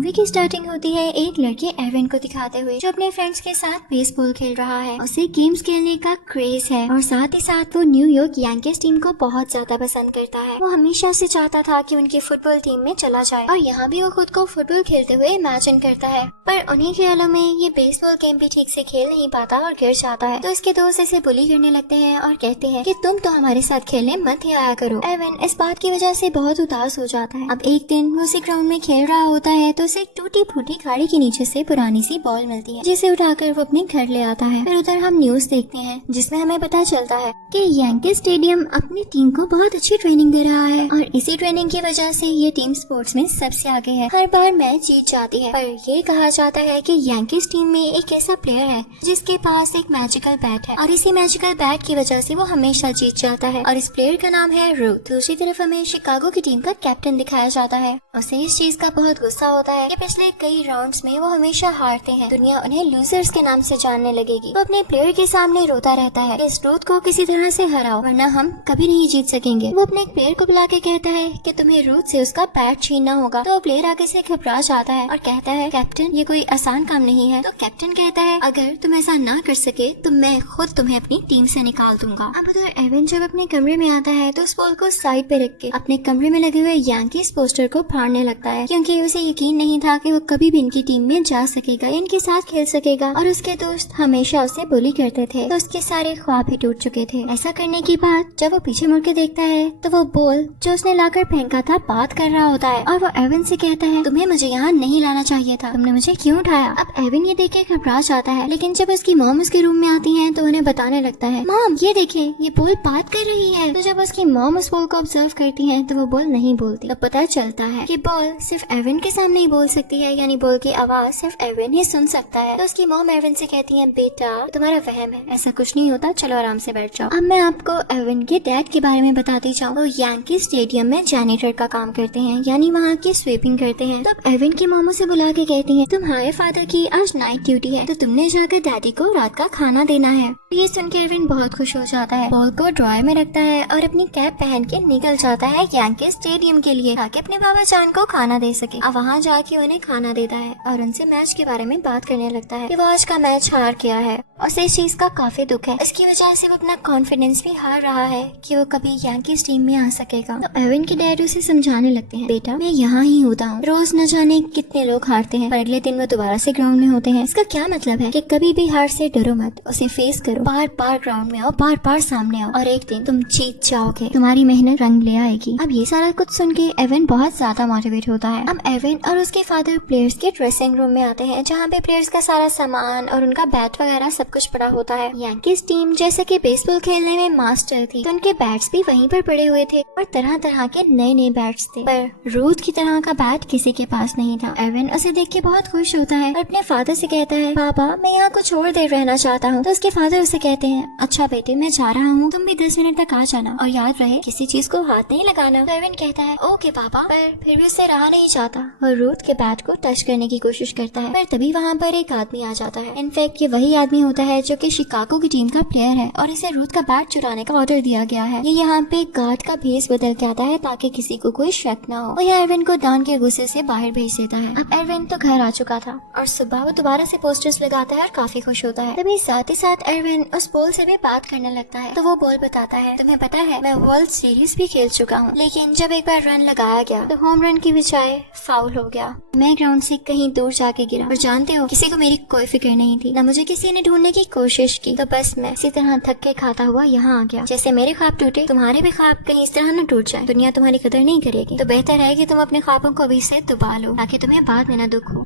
Movie की starting होती है एक लड़के एवन को दिखाते हुए जो अपने फ्रेंड्स के साथ बेसबॉल खेल रहा है। उसे गेम्स खेलने का क्रेज है और साथ ही साथ वो न्यूयॉर्क यांकीज टीम को बहुत ज्यादा पसंद करता है। वो हमेशा से चाहता था कि उनकी फुटबॉल टीम में चला जाए और यहाँ भी वो खुद को फुटबॉल खेलते हुए इमेजिन करता है। पर उन्हीं ख्यालों में ये बेसबॉल गेम भी ठीक से खेल नहीं पाता और गिर जाता है। तो इसके दोस्त इसे बुली करने लगते हैं और कहते हैं कि तुम तो हमारे साथ खेलने मत ही आया करो। एवन इस बात की वजह से बहुत उदास हो जाता है। अब एक दिन वो उसी ग्राउंड में खेल रहा होता है तो उसे एक टूटी फूटी गाड़ी के नीचे से पुरानी सी बॉल मिलती है जिसे उठाकर वो अपने घर ले आता है। फिर उधर हम न्यूज देखते हैं जिसमें हमें पता चलता है कि यांकी स्टेडियम अपनी टीम को बहुत अच्छी ट्रेनिंग दे रहा है और इसी ट्रेनिंग की वजह से ये टीम स्पोर्ट्स में सबसे आगे है। हर बार मैच जीत जाती है। पर ये कहा जाता है कि यांकीज टीम में एक ऐसा प्लेयर है जिसके पास एक मैजिकल बैट है और इसी मैजिकल बैट की वजह से वो हमेशा जीत जाता है और इस प्लेयर का नाम है रूथ। दूसरी तरफ हमें शिकागो की टीम का कैप्टन दिखाया जाता है। उसे इस चीज का बहुत गुस्सा होता है कि पिछले कई राउंड्स में वो हमेशा हारते हैं। दुनिया उन्हें लूजर्स के नाम से जानने लगेगी। वो अपने प्लेयर के सामने रोता रहता है इस रूथ को किसी तरह से हराओ वरना हम कभी नहीं जीत सकेंगे। वो अपने प्लेयर को बुला के कहता है कि तुम्हें रूथ से उसका बैट छीनना होगा। तो प्लेयर आगे से घबरा जाता है और कहता है कैप्टन ये कोई आसान काम नहीं है। तो कैप्टन कहता है अगर तुम ऐसा ना कर सके तो मैं खुद तुम्हें अपनी टीम से निकाल दूंगा। अब उधर एवन जब अपने कमरे में आता है तो उस बॉल को साइड पे रख के अपने कमरे में लगे हुए यांकीज पोस्टर को फाड़ने लगता है क्योंकि उसे यकीन नहीं था कि वो कभी भी इनकी टीम में जा सकेगा, इनके साथ खेल सकेगा। और उसके दोस्त हमेशा उसे बुली करते थे तो उसके सारे ख्वाब ही टूट चुके थे। ऐसा करने के बाद जब वो पीछे मुड़ के देखता है तो वो बॉल जो उसने लाकर फेंका था बात कर रहा होता है और वो एवन से कहता है तुम्हें मुझे यहाँ नहीं लाना चाहिए था, तुमने मुझे क्यों उठाया। अब एवन ये देख के घबरा जाता है लेकिन जब उसकी मॉम उसके रूम में आती है तो उन्हें बताने लगता है मॉम ये देखिए ये बॉल बात कर रही है। तो जब उसकी मॉम उस बॉल को ऑब्जर्व करती है तो वो बॉल नहीं बोलती। तो पता चलता है कि बॉल सिर्फ एवन के सामने ही बोल सकती है, यानी बॉल की आवाज सिर्फ एवन ही सुन सकता है। तो उसकी मॉम एवन से कहती है बेटा तुम्हारा वहम है, ऐसा कुछ नहीं होता, चलो आराम से बैठ जाओ। अब मैं आपको एवन के डैड के बारे में बताती जाऊँ। वो यांकी स्टेडियम में जैनिटर का काम करते हैं, यानी वहाँ की स्वीपिंग करते हैं। तब एवन की मॉम उसे बुला के कहती है तुम्हारे फादर की आज नाइट ड्यूटी है तो तुमने जाकर डैडी को रात का खाना देना है। ये सुन के एवन बहुत खुश हो जाता है, बॉल को ड्रॉयर में रखता है और अपनी कैप पहन के निकल जाता है यांकी स्टेडियम के लिए ताकि अपने बाबा जान को खाना दे सके। अब वहाँ जाके उन्हें खाना देता है और उनसे मैच के बारे में बात करने लगता है कि वो आज का मैच हार गया है और उसे इस चीज का काफी दुख है। इसकी वजह से वो अपना कॉन्फिडेंस भी हार रहा है कि वो कभी यांकीज टीम में आ सकेगा। तो एवन के डैड उसे समझाने लगते हैं बेटा मैं यहाँ ही होता हूँ, रोज न जाने कितने लोग हारते हैं पर अगले दिन वो दोबारा से ग्राउंड में होते हैं। इसका क्या मतलब है कि कभी भी हार से डरो मत, उसे फेस करो, बार बार ग्राउंड में आओ, बार बार सामने आओ और एक दिन तुम जीत जाओगे, तुम्हारी मेहनत रंग ले आएगी। अब ये सारा कुछ सुन के एवन बहुत ज्यादा मोटिवेट होता है। अब एवन और उसके फादर प्लेयर्स के ड्रेसिंग रूम में आते हैं जहाँ पे प्लेयर्स का सारा सामान और उनका बैट वगैरह सब कुछ पड़ा होता है। यांकीज टीम जैसे कि बेसबॉल खेलने में मास्टर थी तो उनके बैट्स भी वहीं पर पड़े हुए थे और तरह तरह के नए नए बैट्स थे, पर रूथ की तरह का बैट किसी के पास नहीं था। एवन उसे देख के बहुत खुश होता है और अपने फादर से कहता है पापा मैं यहाँ कुछ और देर रहना चाहता हूँ। तो उसके फादर उसे कहते हैं अच्छा बेटे मैं जा रहा हूँ, तुम भी 10 मिनट तक आ जाना और याद रहे किसी चीज को हाथ नहीं लगाना। तो एवन कहता है ओके पापा, पर फिर भी उससे रहा नहीं चाहता और रूथ के बैट को टच करने की कोशिश करता है। पर तभी वहाँ पर एक आदमी आ जाता है। इनफैक्ट ये वही आदमी होता है जो कि शिकागो की टीम का प्लेयर है और इसे रूथ का बैट चुराने का ऑर्डर दिया गया है। ये यहाँ पे गार्ड का भेस बदल के आता है ताकि किसी को कोई शक ना हो और यह एरविन को डॉन के गुस्से से बाहर भेज देता है। अब एरविन तो घर आ चुका था और सुबह वो दोबारा से पोस्टर्स लगाता है और काफी खुश होता है। तभी साथ ही साथ एरविन उस बॉल से भी बात करने लगता है। तो वो बॉल बताता है तुम्हें पता है मैं वर्ल्ड सीरीज भी खेल चुका हूँ, लेकिन जब एक बार रन लगाया गया तो होम रन की बजाय फाउल हो गया। मैं ग्राउंड से कहीं दूर जाके गिरा और जानते हो किसी को मेरी कोई फिक्र नहीं थी, ना मुझे किसी ने ढूंढने की कोशिश की। तो बस मैं इसी तरह थक के खाता हुआ यहाँ आ गया। जैसे मेरे ख्वाब टूटे तुम्हारे भी ख्वाब कहीं इस तरह न टूट जाए, दुनिया तुम्हारी कदर नहीं करेगी। तो बेहतर है कि तुम अपने ख्वाबों को अभी से दबा लो ताकि तुम्हें बाद में न दुख हो।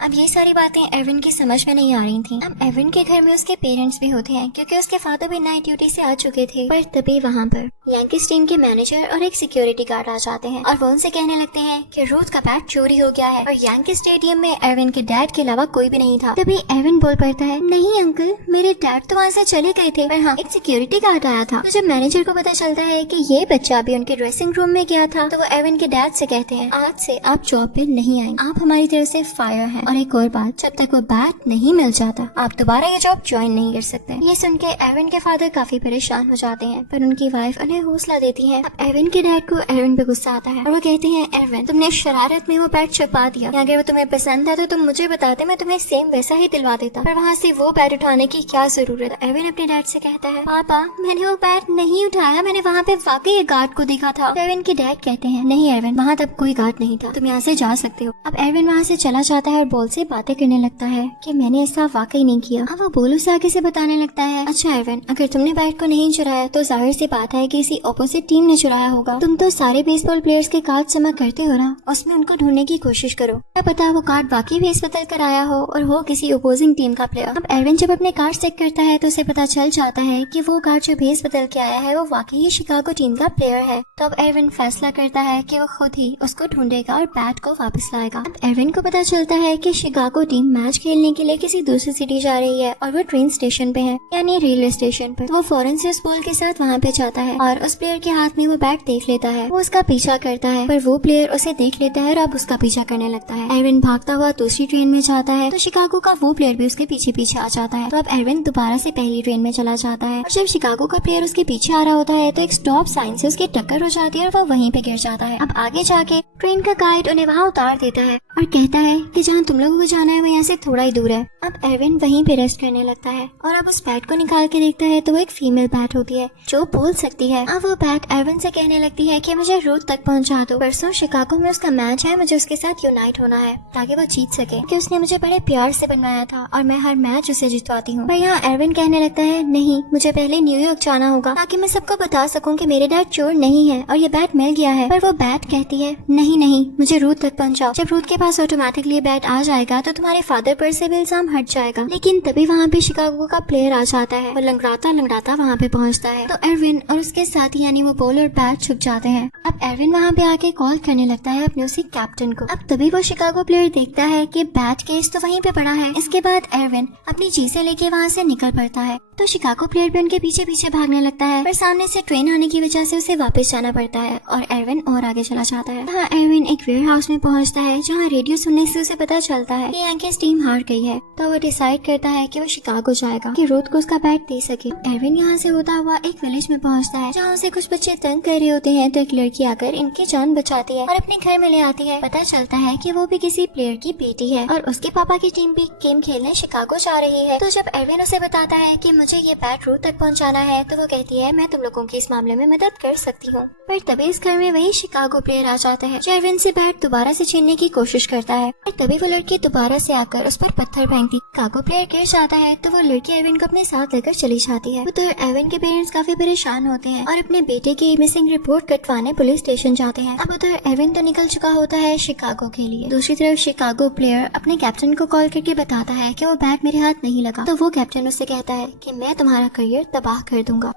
अब ये सारी बातें एरविन की समझ में नहीं आ रही थी। अब एरविन के घर में उसके पेरेंट्स भी होते हैं क्योंकि उसके फादर भी नाइट ड्यूटी से आ चुके थे। पर तभी वहाँ पर यांकीज टीम के मैनेजर और एक सिक्योरिटी गार्ड आ जाते हैं और वो उनसे कहने लगते हैं कि रूथ का बैट चोरी हो गया है और यांकी स्टेडियम में एरविन के डैड के अलावा कोई भी नहीं था। तभी एरविन बोल पड़ता है नहीं अंकल, मेरे डैड तो वहाँ से चले गए थे, पर हाँ एक सिक्योरिटी गार्ड आया था। तो जब मैनेजर को पता चलता है कि ये बच्चा भी उनके ड्रेसिंग रूम में गया था तो वो एरविन के डैड से कहते हैं आज से आप जॉब पे नहीं आएंगे, आप हमारी तरफ से फायर हैं। और एक और बात, जब तक वो बैट नहीं मिल जाता आप दोबारा ये जॉब ज्वाइन नहीं कर सकते। ये सुन के एरविन के फादर काफी परेशान हो जाते हैं, पर उनकी वाइफ उन्हें हौसला देती है। अब एरविन के डैड को एरविन पे गुस्सा आता है और वो कहते हैं, एरविन तुमने शरारत में वो बैट छुपा दिया, अगर वो तुम्हें पसंद है तो तुम मुझे बताते, मैं तुम्हें सेम वैसा ही दिलवा देता, पर वहाँ से वो बैट उठाने की क्या जरूरत है। एरविन अपने डैड से कहता है, पापा मैंने वो बैट नहीं उठाया, मैंने वहाँ पे वाकई एक गार्ड को देखा था। एरविन के डैड कहते हैं, नहीं एरविन, वहाँ तब कोई गार्ड नहीं था, तुम यहाँ से जा सकते हो। अब एरविन वहाँ से चला जाता है और बॉल से बातें करने लगता है कि मैंने ऐसा वाकई नहीं किया। अब वो बॉल उसे आगे से बताने लगता है, अच्छा एरविन, अगर तुमने बैट को नहीं चुराया तो जाहिर सी बात है कि किसी ऑपोजिट टीम ने चुराया होगा। तुम तो सारे बेसबॉल प्लेयर्स के कार्ड जमा करते हो ना, उसमें उनको ढूंढने की कोशिश करो, क्या पता वो कार्ड वाकई भेस बदल कर आया हो और हो किसी अपोजिंग टीम का प्लेयर। अब एरविन जब अपने कार्ड चेक करता है तो उसे पता चल जाता है कि वो कार्ड जो भेस बदल के आया है वो वाकई ही शिकागो टीम का प्लेयर है। तो अब एरविन फैसला करता है कि वो खुद ही उसको ढूंढेगा और बैट को वापस लाएगा। अब एरविन को पता चलता है कि शिकागो टीम मैच खेलने के लिए किसी दूसरी सिटी जा रही है और वो ट्रेन स्टेशन पे है, यानी रेलवे स्टेशन पर। वो फौरन से उस बॉल के साथ वहाँ पे जाता है और उस प्लेयर के हाथ में वो बैट देख लेता है। वो उसका पीछा करता है पर वो प्लेयर उसे देख लेता है और अब उसका पीछा करने लगता है। एरविन भागता हुआ दूसरी ट्रेन में जाता है तो शिकागो का वो प्लेयर भी उसके पीछे पीछे आ जाता है। तो अब एरविन दोबारा से पहली ट्रेन में चला जाता है और जब शिकागो का प्लेयर उसके पीछे आ रहा होता है तो एक स्टॉप साइन से उसकी टक्कर हो जाती है और वो वहीं पे गिर जाता है। अब आगे जाके ट्रेन का गाइड उन्हें वहाँ उतार देता है और कहता है कि जहाँ तुम लोगों को जाना है वो यहाँ से थोड़ा ही दूर है। अब एरविन वहीं पे रेस्ट करने लगता है और अब उस बैट को निकाल के देखता है तो वो एक फीमेल बैट होती है जो बोल सकती है। अब वो बैट एरविन से कहने लगती है कि मुझे रोड तक पहुँचा दो, परसों शिकागो में उसका मैच है, मुझे उसके साथ यूनाइट होना है ताकि वो जीत सके, कि उसने मुझे बड़े प्यार से बनवाया था और मैं हर मैच उसे जितवाती हूँ। पर यहाँ एरविन कहने लगता है, नहीं, मुझे पहले न्यूयॉर्क जाना होगा ताकि मैं सबको बता सकूं कि मेरे डैड चोर नहीं है और ये बैट मिल गया है। पर वो बैट कहती है, नहीं नहीं, मुझे रूथ तक पहुँचाओ, जब रूथ के पास ऑटोमेटिकली बैट आ जाएगा तो तुम्हारे फादर पर से भी इल्जाम हट जाएगा। लेकिन तभी वहाँ पे शिकागो का प्लेयर आ जाता है और लंगड़ाता लंगड़ाता वहाँ पे पहुँचता है। तो एरविन और उसके साथी यानी वो बॉल और बैट छुप जाते हैं। अब एरविन वहाँ पे आके कॉल करने लगता है अपने उसी कैप्टन को। अब तभी वो शिकागो प्लेयर देखता है कि बैट केस तो वहीं पे पड़ा है। इसके बाद एरविन अपनी चीजें लेके वहाँ से निकल पड़ता है तो शिकागो प्लेयर भी उनके पीछे पीछे भागने लगता है, पर सामने से ट्रेन आने की वजह से उसे वापस जाना पड़ता है और एरविन और आगे चला जाता है। यहाँ एरविन एक वेयर हाउस में पहुँचता है जहाँ रेडियो सुनने से उसे पता चलता है कि यांकीज टीम हार गई है। तो वो डिसाइड करता है कि वो शिकागो जाएगा कि रूथ को उसका बैट दे सके। एरविन यहाँ से होता हुआ एक विलेज में पहुँचता है जहाँ उसे कुछ बच्चे तंग कर रहे होते हैं तो एक लड़की आकर इनकी जान बचाती है और अपने घर में ले आती है। पता चलता है कि वो भी किसी प्लेयर की बेटी है और उसके पापा की टीम भी गेम खेलने शिकागो जा रही है। तो जब एरविन उसे बताता है कि मुझे ये बैट रूथ तक पहुंचाना है तो वो कहती है, मैं तुम लोगों की इस मामले में मदद कर सकती हूँ। पर तभी इस घर में वही शिकागो प्लेयर आ जाता है जो एरविन से बैट दोबारा से छीनने की कोशिश करता है। और तभी वो लड़की दोबारा से आकर उस पर पत्थर फेंकती। शिकागो प्लेयर गिर जाता है तो वो लड़की एरविन को अपने साथ लेकर चली जाती है। तो एरविन के पेरेंट्स काफी परेशान होते हैं और अपने बेटे की मिसिंग रिपोर्ट कटवाने पुलिस स्टेशन जाते हैं। अब उधर एरविन तो निकल चुका होता है शिकागो के लिए। दूसरी तरफ शिकागो प्लेयर अपने कैप्टन को कॉल करके बताता है कि वो बैट मेरे हाथ नहीं लगा। तो वो कैप्टन उससे कहता है कि मैं तुम्हारा करियर तबाह कर दूंगा।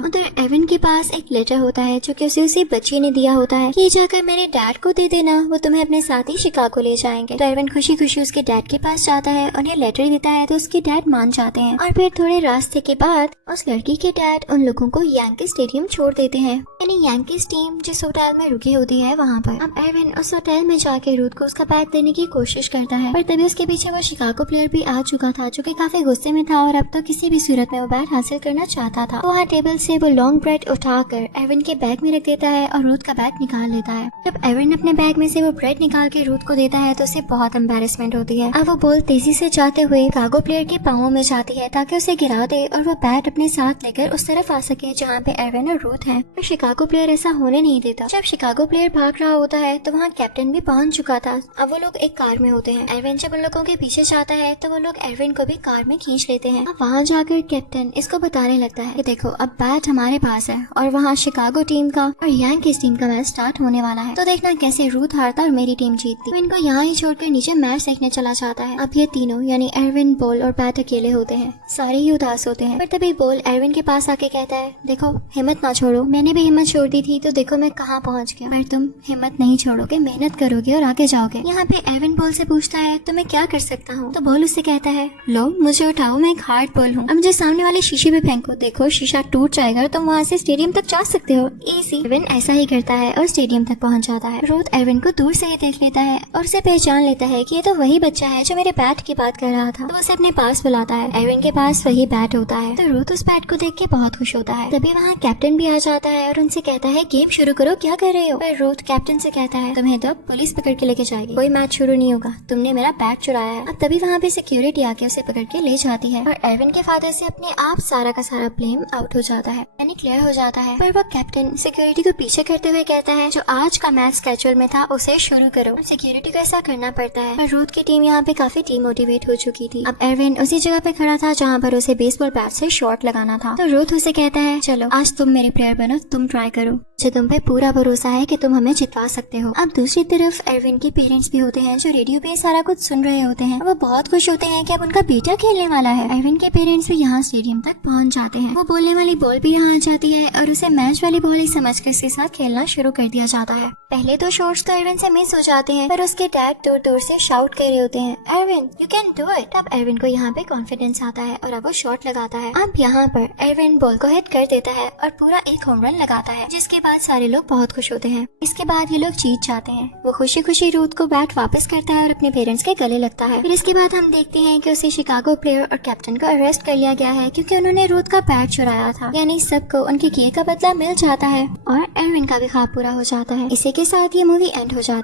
उधर एरविन के पास एक लेटर होता है जो कि उसी बच्ची ने दिया होता है कि जाकर मेरे डैड को दे देना, वो तुम्हें अपने साथ ही शिकागो ले जाएंगे। तो एरविन खुशी खुशी उसके डैड के पास जाता है, उन्हें लेटर देता है तो उसके डैड मान जाते हैं। और फिर थोड़े रास्ते के बाद उस लड़की के डैड उन लोगों को यांकी स्टेडियम छोड़ देते हैं, यानी यांकीज टीम जिस होटल में रुकी होती है वहाँ पर। अब एरविन उस होटल में जाके रूथ को उसका बैट देने की कोशिश करता है, पर तभी उसके पीछे वो शिकागो प्लेयर भी आ चुका था जो कि काफी गुस्से में था और अब तो किसी भी सूरत में वो बैट हासिल करना चाहता था। वहाँ टेबल से वो लॉन्ग ब्रेड उठाकर एरविन के बैग में रख देता है और रूथ का बैग निकाल लेता है। जब एरविन अपने बैग में से वो ब्रेड निकाल के रूथ को देता है तो उसे बहुत एम्बैरेसमेंट होती है। अब वो बॉल तेजी से जाते हुए शिकागो प्लेयर के पाँवों में जाती है ताकि उसे गिरा दे और वो बैट अपने साथ लेकर उस तरफ आ सके जहाँ पे एरविन और रूथ हैं। पर शिकागो प्लेयर ऐसा होने नहीं देता। जब शिकागो प्लेयर भाग रहा होता है तो वहाँ कैप्टन भी पहुँच चुका था। अब वो लोग एक कार में होते हैं। एरविन जब उन लोगों के पीछे जाता है तो वो लोग एरविन को भी कार में खींच लेते हैं। अब वहाँ जाकर कैप्टन इसको बताने लगता है कि देखो अब बैट हमारे पास है और वहाँ शिकागो टीम का और यांकीज टीम का मैच स्टार्ट होने वाला है, तो देखना कैसे रूथ हारता और मेरी टीम जीतती। तो इनको यहाँ ही छोड़कर नीचे मैच देखने चला जाता है। अब ये तीनों यानी एरविन, बॉल और बैट अकेले होते हैं, सारे ही उदास होते हैं। पर तभी बॉल एरविन के पास आके कहता है, देखो हिम्मत ना छोड़ो, मैंने भी हिम्मत छोड़ दी थी तो देखो मैं कहाँ पहुँच गया, पर तुम हिम्मत नहीं छोड़ोगे, मेहनत करोगे और आगे जाओगे। यहाँ पे एरविन बॉल से पूछता है तो मैं क्या कर सकता हूँ। तो बॉल उससे कहता है, लो मुझे उठाओ, मैं एक हार्ड बॉल हूँ, अब मुझे सामने वाले शीशे पे फेंको, देखो शीशा टूट जाएगा टाइगर, तुम वहाँ से स्टेडियम तक जा सकते हो, इजी। एरविन ऐसा ही करता है और स्टेडियम तक पहुँच जाता है। रूथ एरविन को दूर से ही देख लेता है और उसे पहचान लेता है कि ये तो वही बच्चा है जो मेरे बैट की बात कर रहा था। तो उसे अपने पास बुलाता है। एरविन के पास वही बैट होता है तो रूथ उस बैट को देख के बहुत खुश होता है। तभी वहाँ कैप्टन भी आ जाता है और उनसे कहता है गेम शुरू करो, क्या कर रहे हो। पर रूथ कैप्टन से कहता है तुम्हें तो पुलिस पकड़ के लेके जाएगी, कोई मैच शुरू नहीं होगा, तुमने मेरा बैट चुराया है। अब तभी वहाँ पे सिक्योरिटी आके उसे पकड़ के ले जाती है और एरविन के फादर से अपने आप सारा का सारा ब्लेम आउट हो जाता है, यानी क्लियर हो जाता है। पर वो कैप्टन सिक्योरिटी को पीछे करते हुए कहता है जो आज का मैच स्केड्यूल में था उसे शुरू करो। सिक्योरिटी को ऐसा करना पड़ता है। पर रूथ की टीम यहाँ पे काफी डीमोटिवेट हो चुकी थी। अब एरविन उसी जगह पे खड़ा था जहाँ पर उसे बेसबॉल बैट से शॉट लगाना था। तो रूथ उसे कहता है चलो आज तुम मेरी प्लेयर बनो, तुम ट्राई करो, मुझे तुम पे पूरा भरोसा है कि तुम हमें जितवा सकते हो। अब दूसरी तरफ एरविन के पेरेंट्स भी होते हैं जो रेडियो पे सारा कुछ सुन रहे होते हैं। वो बहुत खुश होते हैं कि अब उनका बेटा खेलने वाला है। एरविन के पेरेंट्स भी यहाँ स्टेडियम तक पहुँच जाते हैं। वो बोलने वाली बॉल भी यहाँ आ जाती है और उसे मैच वाली बॉल ही समझ कर इसके साथ खेलना शुरू कर दिया जाता है। पहले तो शॉट्स तो एरविन से मिस हो जाते हैं पर उसके डैड दूर दूर से शाउट कर रहे होते हैं Erwin you can do it. अब एरविन को यहाँ पे कॉन्फिडेंस आता है और अब वो शॉट लगाता है। अब यहाँ पर एरविन बॉल को हिट कर देता है और पूरा एक होम रन लगाता है, जिसके बाद सारे लोग बहुत खुश होते हैं। इसके बाद ये लोग जीत जाते हैं। वो खुशी खुशी रूथ को बैट वापस करता है और अपने पेरेंट्स के गले लगता है। फिर इसके बाद हम देखते हैं कि उसे शिकागो प्लेयर और कैप्टन को अरेस्ट कर लिया गया है क्योंकि उन्होंने रूथ का बैट चुराया था, यानी सबको उनके किए का बदला मिल जाता है और एरविन का भी ख्वाब पूरा हो जाता है। इसी के साथ ये मूवी एंड हो जाती है।